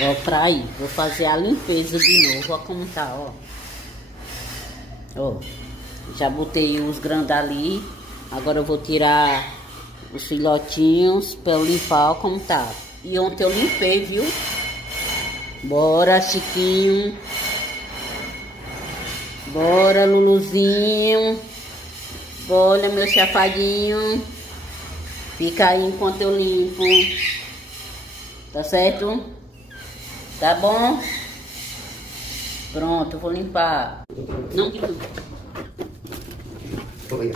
Ó, pra ir, vou fazer a limpeza de novo, ó como tá, ó. Ó, já botei os grandes ali. Agora eu vou tirar os filhotinhos pra eu limpar, ó como tá. E ontem eu limpei, viu? Bora, Chiquinho. Bora, Luluzinho. Olha, meu chafadinho. Fica aí enquanto eu limpo. Tá certo? Tá bom? Pronto, eu vou limpar. Não que tu. Oi.